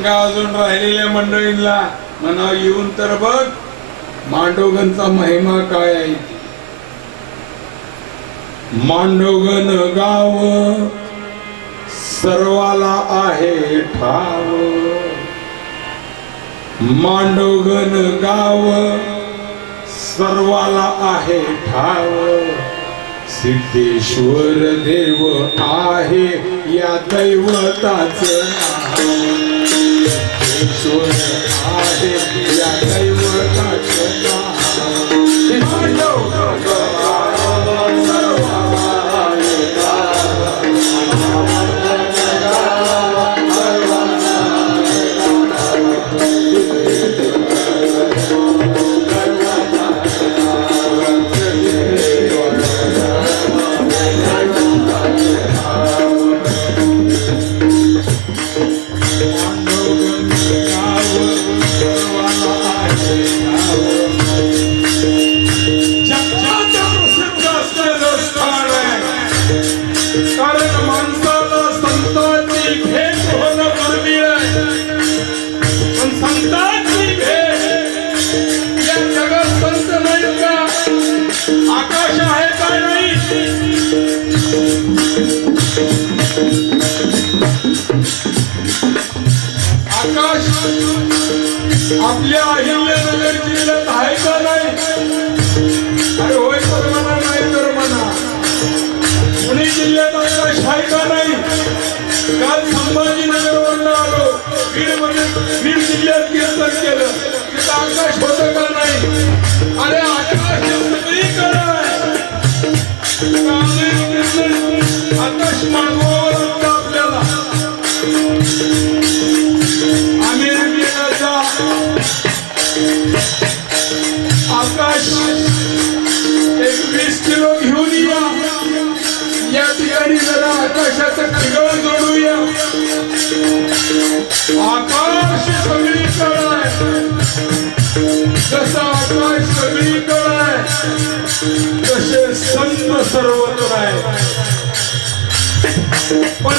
सांगा अजून राहिलेल्या मंडळींना म्हणा येऊन तर बघ मांडोगनचा महिमा काय आहे? मांडोगन गाव सर्वाला आहे ठाव. मांडोगन गाव सर्वाला आहे ठाव. सिद्धेश्वर देव आहे या दैवताच नाव. सिद्धेश्वर आहे या दैव आकाश आहे आकाश आपल्या अहिल्यानगर जिल्ह्यात आहे का नाही? होय तर म्हणा नाही तर म्हणा. पुणे जिल्ह्यात आकाश आहे का नाही? काल संभाजीनगरवरून आलो. बीडमध्ये बीड जिल्ह्यात केलं. आकाश होत का नाही. अरे आकाश सगळीकडे आकाश मागवा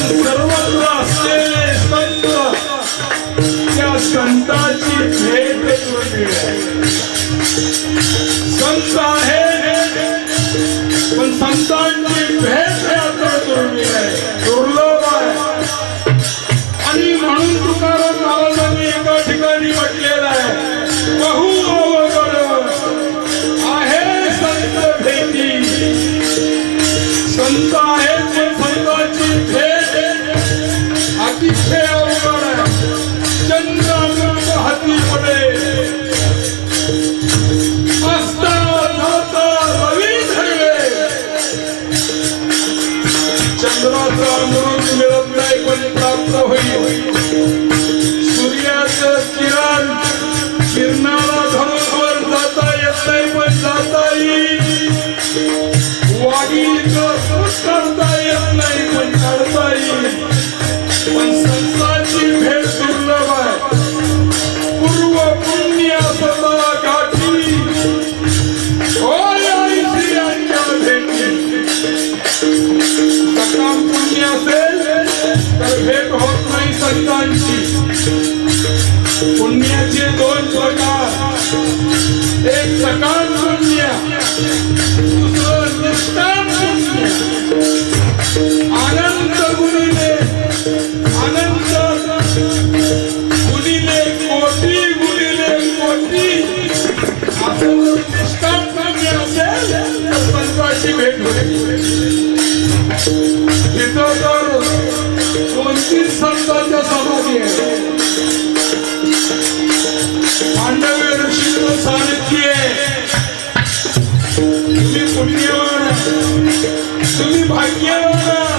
सर्वत्र असते तत्व त्या संताची भेट संत आहे पण संतांची भेट Mi mi mi mi mi mi mi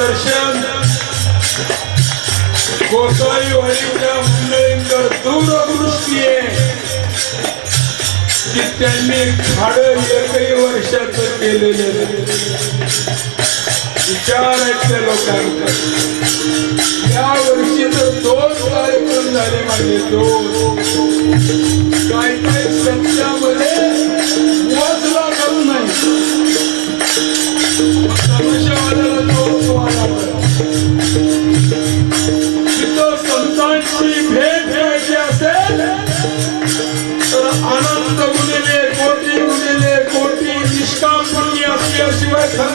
मांडवकरची भेट जाता जाता दर्शन गोसाईवाडीच्या मंडळींवर दूरदृष्टी आहे. की त्यांनी खाड एकही वर्षाच केलेले विचार आहेत त्या लोकांचा या वर्षी तर दोन कार्यक्रम झाले माझे दोन. काय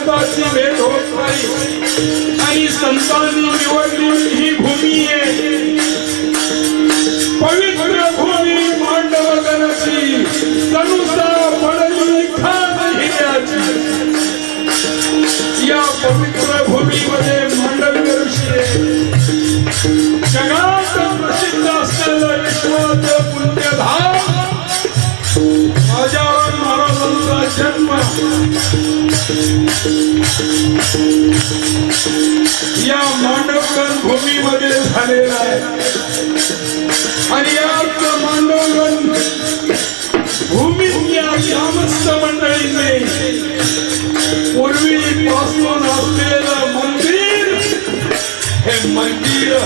संतांची भेट होत नाही. आणि संतांनी निवडलेली ही भूमी आहे. पवित्र भूमी मांडवगणाची तनुसा पडली खान हिऱ्याची या पवित्र भूमीमध्ये मांडवी ऋषी जगात प्रसिद्ध असलेलं विश्वाचं पुण्यधाम जन्म या मांडवगण भूमीमध्ये झालेला आहे. आणि याच मांडवगण भूमीतल्या ग्रामस्थ मंडळीने पूर्वीपासून असलेलं मंदिर हे मंदिर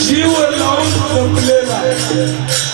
जीव लावून जपलेलं आहे.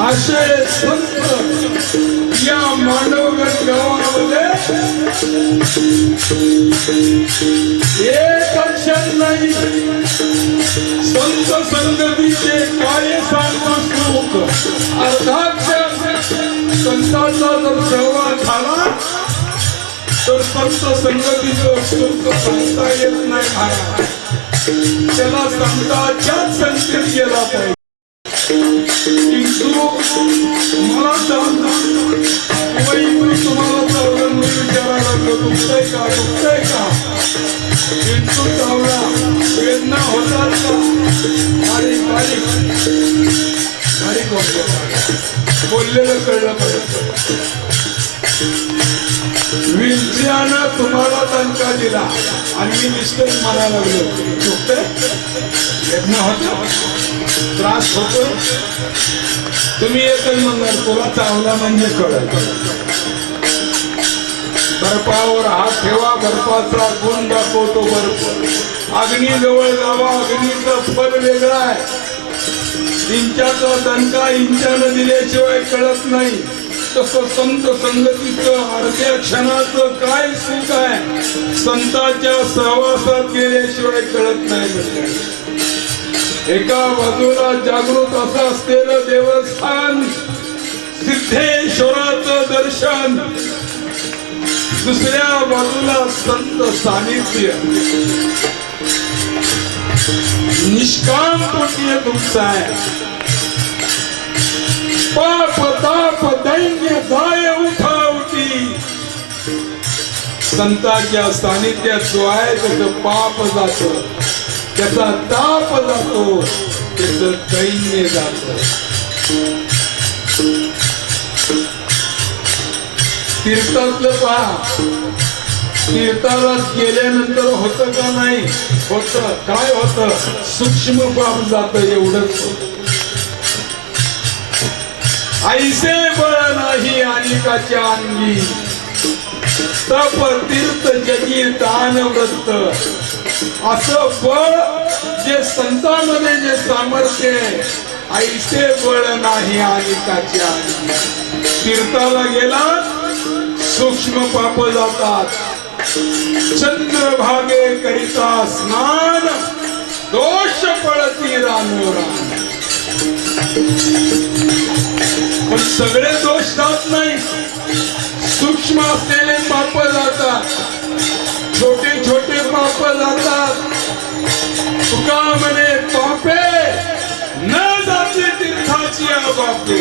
असे संत या मांडवगड गावामध्ये एक अक्षर नाही. संत संगतीचे काय सांगतो श्लोक. अर्थाक्षर संतांचा जर सहभाग झाला तर संत संगतीचं श्लोक सांगता येत नाही. त्याला संताच्याच संकेत केला पाहिजे. किंतु चावला वेदना होतात का बारीक बारीक बारीक होतो बोललेलं कळलं पाहिजे विंच्यानं तुम्हाला दणका दिला आणि मी निश्चित मला लागलो चुकते वेदना होतो त्रास होतो तुम्ही एकच म्हणणार तुला चावला म्हणजे कळत बर्फावर हात ठेवा बर्फाचा गुण दाखवतो बर्फ. अग्नी जवळ जावा अग्नीचं फल वेगळं आहे. इंचाचा दणका इंचानं दिल्याशिवाय कळत नाही. तसं संत संगतीचं अर्ध्या क्षणाचं काय सुख आहे? संतांच्या सहवासात गेल्याशिवाय कळत नाही. एका बाजूला जागृत असं असलेलं देवस्थान. सिद्धेश्वराचं दर्शन. दुसऱ्या बाजूला संत सानिध्य. निष्काम पुण्य तुमचं आहे. पाप ताप दैन्य दाय उठावती संतांच्या सानिध्यात जो आहे त्याच पाप जात. त्याचा ताप जातो. त्याच दैन्य जात. तीर्थातलं पहा. तीर्थाला गेल्यानंतर होतं का नाही? होत. काय होत? सूक्ष्म पाप जात एवढंच. ऐसे बळ नाही अनेकाच्या अंगी तप तीर्थ जगी दान व्रत. असं बळ जे संतांमध्ये जे सामर्थ्य ऐसे बळ नाही अनेकाच्या अंगी तीर्थाला गेला सूक्ष्म पाप जातात चंद्रभागे करिता स्नान दोष पळती रानोरा. पण सगळे दोष जात नाही. सूक्ष्म असलेले पाप जातात छोटे छोटे पाप जातात तुका म्हणे पापे न जाते तीर्थाची बापे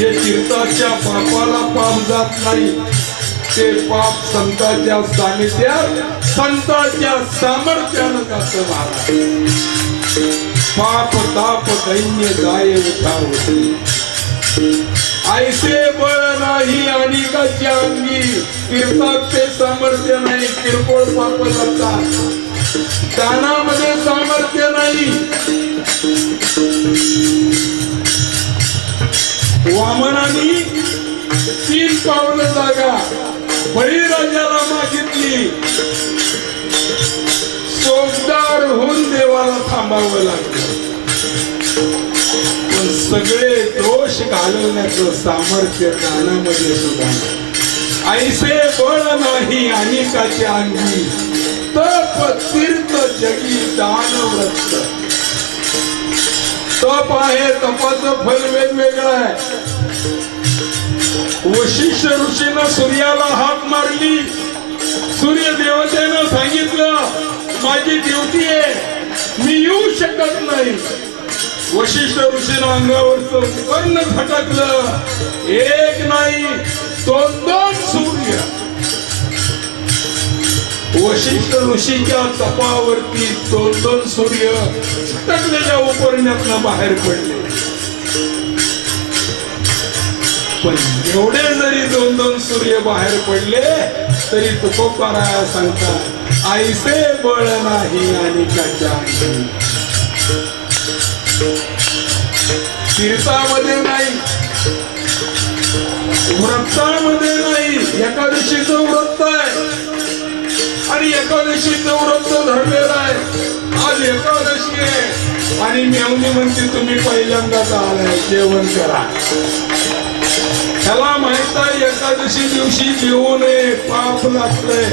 जे तीर्थाच्या पापाला पाप जात नाही ते पाप संतांच्या सानिध्यात संतांच्या सामर्थ्यानं जात महाराज. पाप ताप दैन्य जाय उठा ऐसे बळ नाही अनिकाच्या अंगी. तीर्थात ते सामर्थ्य नाही किरकोळ पाप जातात. दानामध्ये सामर्थ्य नाही. वामनानी तीन पावलं जागा बळीराजाला मागितली. सोबदार होऊन देवाला थांबावं लागलं. पण सगळे दोष घालवण्याचं सामर्थ्य दानामध्ये सुद्धा ऐसे बळ नाही अनेकाच्या अंगी तप तीर्थ जगी दान व्रत तप आहे तपाचं फल वेगवेगळं आहे. वशिष्ठ ऋषीनं सूर्याला हात मारली. सूर्य देवतेनं सांगितलं माझी ड्युटी आहे मी येऊ शकत नाही. वशिष्ठ ऋषीनं अंगावरच कर्ण झटकलं एक नाही दोन दोन सूर्य. वशिष्ठ ऋषीच्या तपावरती दोन दोन सूर्य झटकलेल्या उपरण्यातनं बाहेर पडले. पण एवढे जरी दोन दोन सूर्य बाहेर पडले तरी तुकोबाराया सांगतात आईसे बळ नाही आणि काच्या तीर्थामध्ये नाही व्रतामध्ये नाही एकादशीचं व्रत आहे. आणि एकादशीचं व्रत धरलेलं आहे. आज एकादशी आहे. आणि मेवणी म्हणते तुम्ही पहिल्यांदाच आलाय जेवण करा. त्याला माहीत आहे एकादशी दिवशी जेवू नये पाप लागतंय.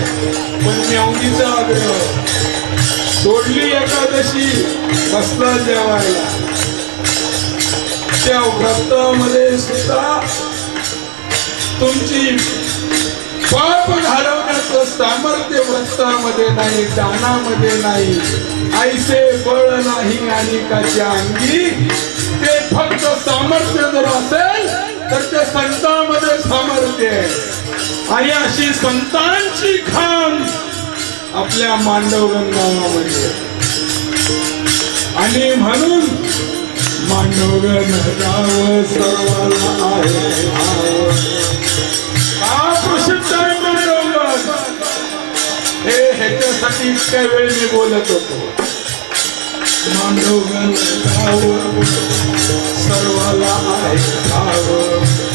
पण मेवणीचा आग्रह सोडली एकादशी बसला जेवायला. त्या व्रतामध्ये सुद्धा तुमची पाप घालवण्याचं सामर्थ्य व्रतामध्ये नाही दानामध्ये नाही. आईचे बळ नाही आणि काच्या अंगी ते फक्त सामर्थ्य जर असेल तर ते संतामध्ये सामर्थ्य आहे. आणि अशी संतांची खान आपल्या मांडवगण गावामध्ये आणि म्हणून मांडवगण गाव सर्वाला आहे. प्रसिद्ध आहे मांडवगण? हे ह्याच्यासाठी इतक्या वेळ मी बोलत होतो. मांडव सर्वाला आहे भाव.